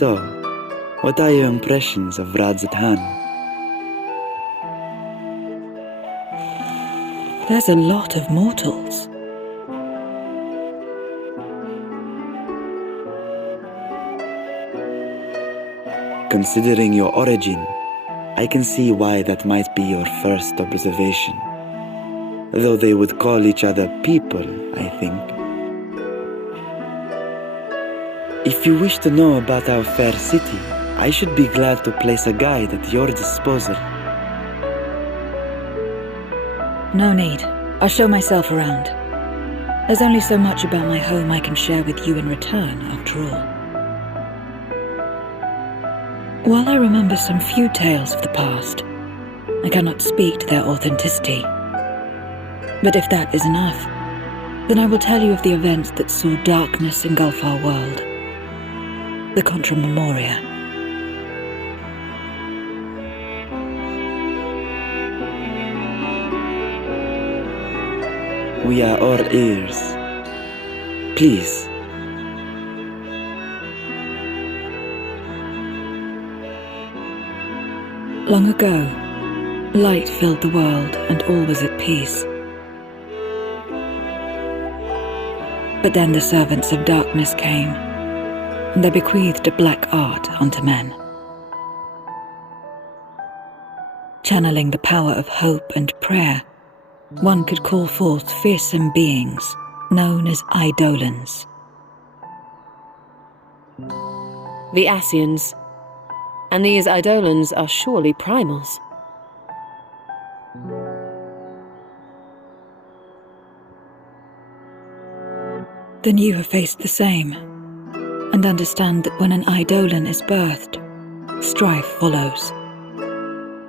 So, what are your impressions of Radzatan? There's a lot of mortals. Considering your origin, I can see why that might be your first observation. Though they would call each other people, I think. If you wish to know about our fair city, I should be glad to place a guide at your disposal. No need. I'll show myself around. There's only so much about my home I can share with you in return, after all. While I remember some few tales of the past, I cannot speak to their authenticity. But if that is enough, then I will tell you of the events that saw darkness engulf our world. The Contra Memoria. We are all ears. Please. Long ago, light filled the world and all was at peace. But then the servants of darkness came, and they bequeathed a black art unto men. Channeling the power of hope and prayer, one could call forth fearsome beings known as Eidolons. The Ascians. And these Eidolons are surely primals. Then you have faced the same, and understand that when an Eidolon is birthed, strife follows.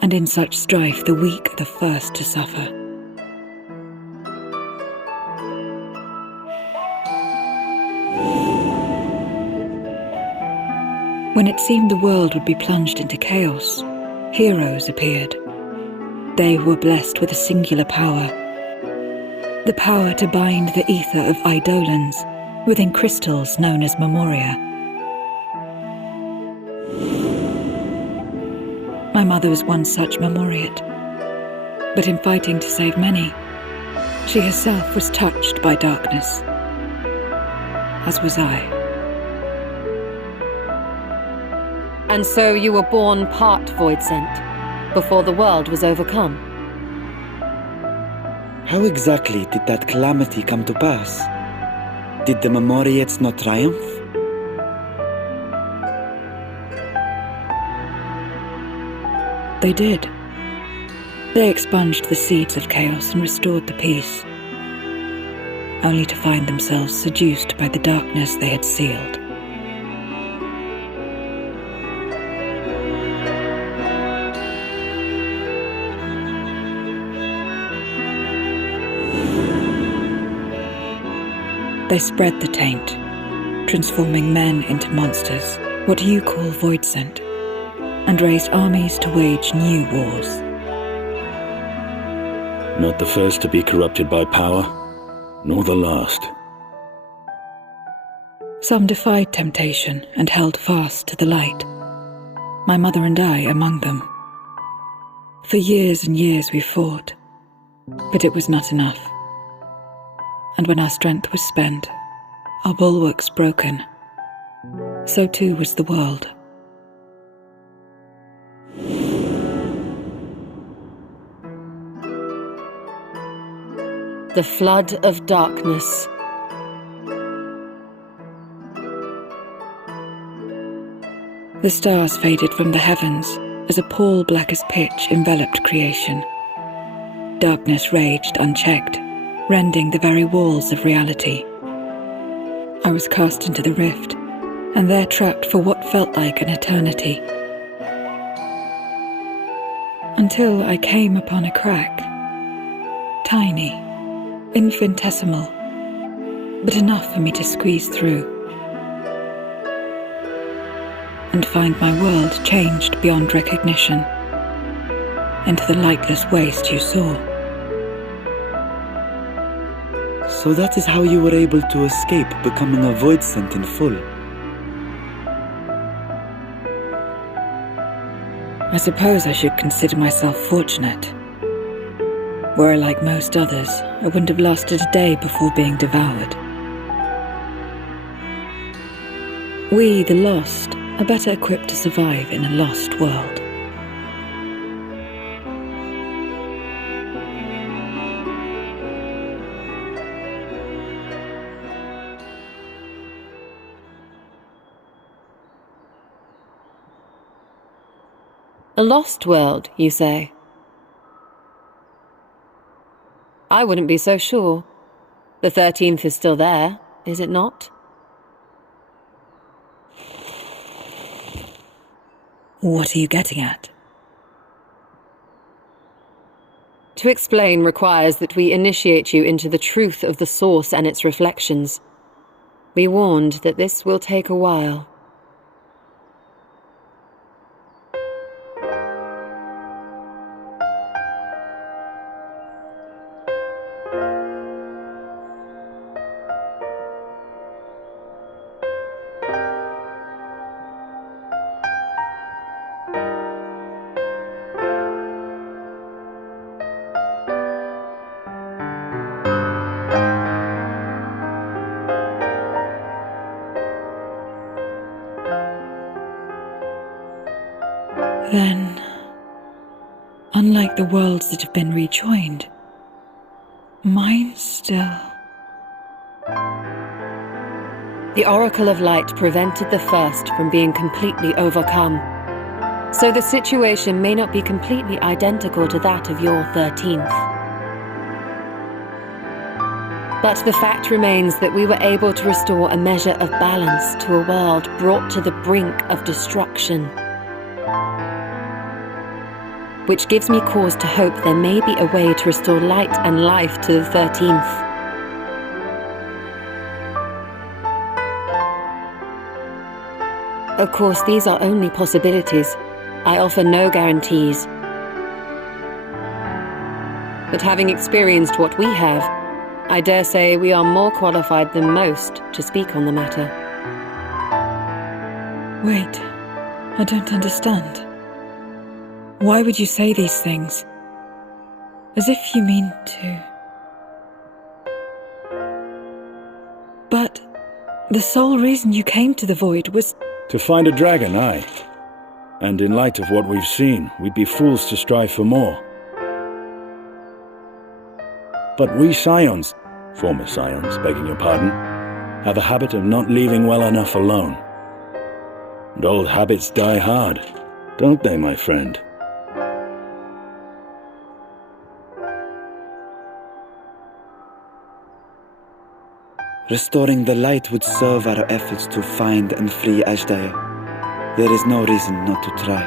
And in such strife, the weak are the first to suffer. When it seemed the world would be plunged into chaos, heroes appeared. They were blessed with a singular power. The power to bind the ether of Eidolons within crystals known as Memoria. My mother was one such Memoriate. But in fighting to save many, she herself was touched by darkness. As was I. And so you were born part void-sent, before the world was overcome. How exactly did that calamity come to pass? Did the Memoriates not triumph? They did. They expunged the seeds of chaos and restored the peace, only to find themselves seduced by the darkness they had sealed. They spread the taint, transforming men into monsters, what you call void-sent, and raised armies to wage new wars. Not the first to be corrupted by power, nor the last. Some defied temptation and held fast to the light, my mother and I among them. For years and years we fought, but it was not enough. And when our strength was spent, our bulwarks broken, so too was the world. The flood of darkness. The stars faded from the heavens as a pall black as pitch enveloped creation. Darkness raged unchecked, rending the very walls of reality. I was cast into the rift, and there trapped for what felt like an eternity. Until I came upon a crack. Tiny, infinitesimal, but enough for me to squeeze through. And find my world changed beyond recognition, into the lightless waste you saw. So that is how you were able to escape becoming a void-sent in full. I suppose I should consider myself fortunate. Were I like most others, I wouldn't have lasted a day before being devoured. We, the lost, are better equipped to survive in a lost world. A lost world, you say? I wouldn't be so sure. The 13th is still there, is it not? What are you getting at? To explain requires that we initiate you into the truth of the source and its reflections. Be warned that this will take a while. Then, unlike the worlds that have been rejoined, mine still... The Oracle of Light prevented the first from being completely overcome, so the situation may not be completely identical to that of your 13th. But the fact remains that we were able to restore a measure of balance to a world brought to the brink of destruction. Which gives me cause to hope there may be a way to restore light and life to the 13th. Of course, these are only possibilities. I offer no guarantees. But having experienced what we have, I dare say we are more qualified than most to speak on the matter. Wait, I don't understand. Why would you say these things? As if you mean to... But the sole reason you came to the Void was... To find a dragon, aye. And in light of what we've seen, we'd be fools to strive for more. But we Scions, former Scions, begging your pardon, have a habit of not leaving well enough alone. And old habits die hard, don't they, my friend? Restoring the light would serve our efforts to find and free Ashdaya. There is no reason not to try.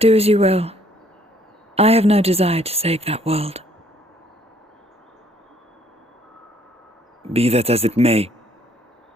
Do as you will. I have no desire to save that world. Be that as it may,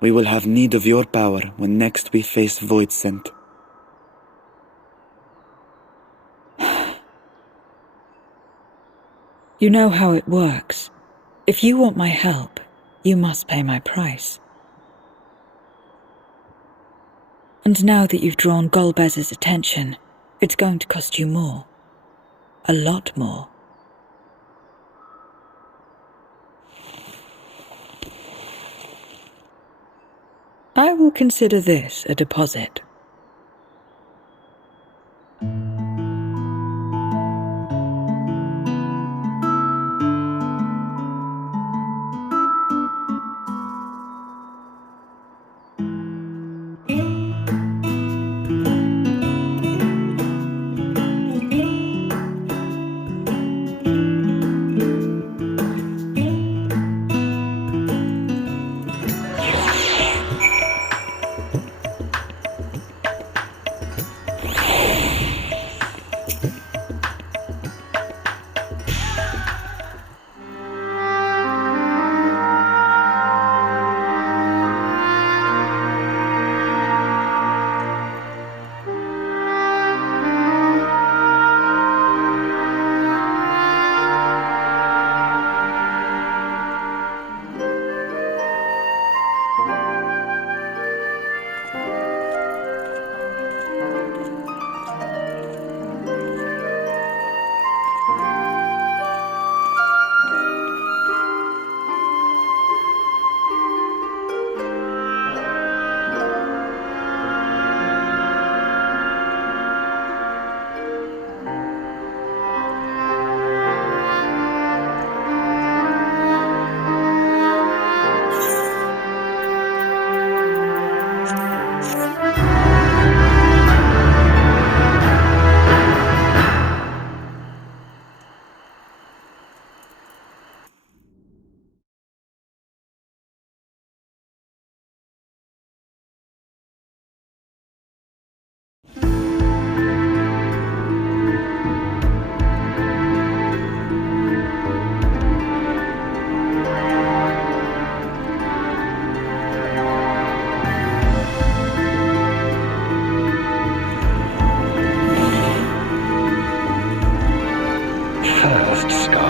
we will have need of your power when next we face Void Scent. You know how it works. If you want my help, you must pay my price. And now that you've drawn Golbez's attention, it's going to cost you more. A lot more. I will consider this a deposit.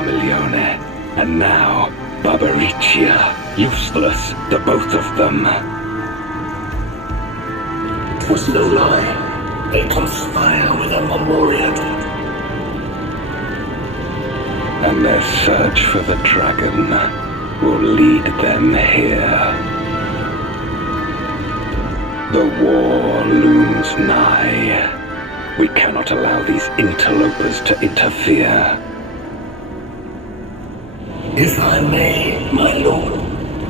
Vermilione, and now Barbaricia. Useless, the both of them. It was no lie. They conspire with a Memorial. And their search for the dragon will lead them here. The war looms nigh. We cannot allow these interlopers to interfere. If I may, my lord,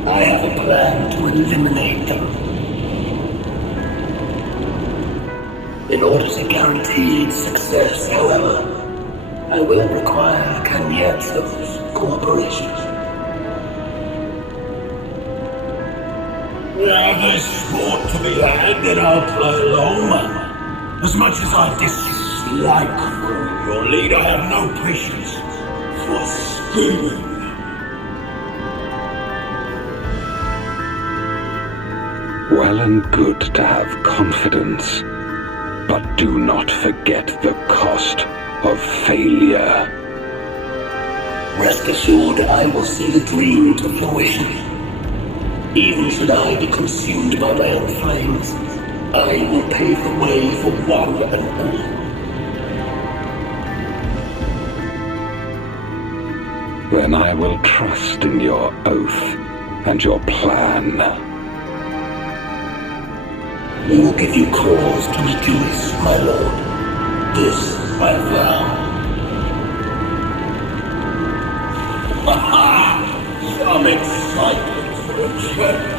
I have a plan to eliminate them. In order to guarantee success, however, I will require Cagnezzo's cooperation. Now there's sport to be had, then I'll play along. As much as I dislike your lead, I have no patience for scheming. Well and good to have confidence, but do not forget the cost of failure. Rest assured, I will see the dream to fruition. Even should I be consumed by my own flames, I will pave the way for one and all. Then I will trust in your oath and your plan. We will give you cause to rejoice, my lord. This I vow. Some excitement for a change.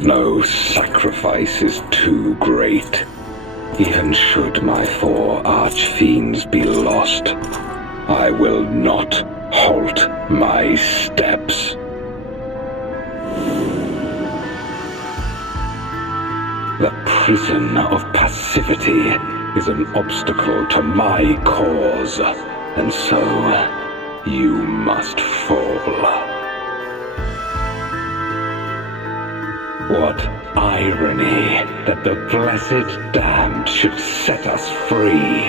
No sacrifice is too great. Even should my 4 archfiends be lost, I will not halt my steps. The prison of passivity is an obstacle to my cause, and so you must fall. What irony that the blessed damned should set us free.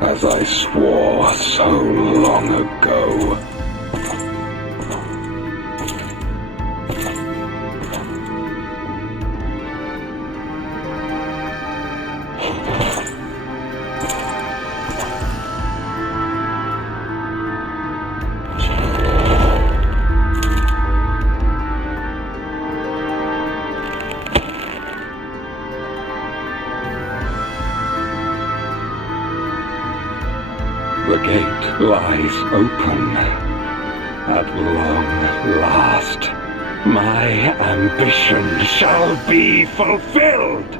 As I swore so long ago. The gate lies open. At long last, my ambition shall be fulfilled!